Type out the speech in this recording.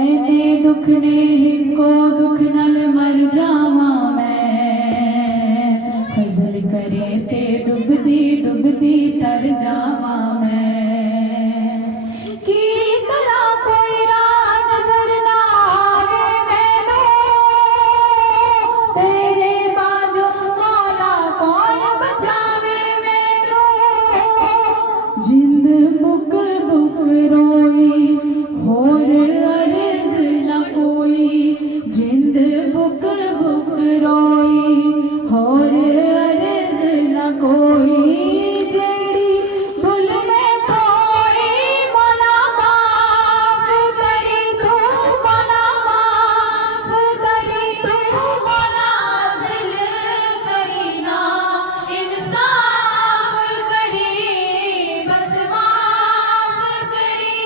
ऐने दुख ने हिको दुख नल मर जावा मैं, फजल करे ते डुबदी डुबदी तर जावा मैं। की तरह कोई राह नजर ना आवे मैनू, तेरे बाजू मौला कौन बचावे मैनू। जिंद बुक बुक रोई होर अर्ज न कोई, जिंद बुक बुक रोई होर अर्ज न कोई। तेरी भुल में कोई मौला माफ करी तू, मौला माफ करी तू, मौला दिल करी ना इंसाफ करी, बस माफ करी।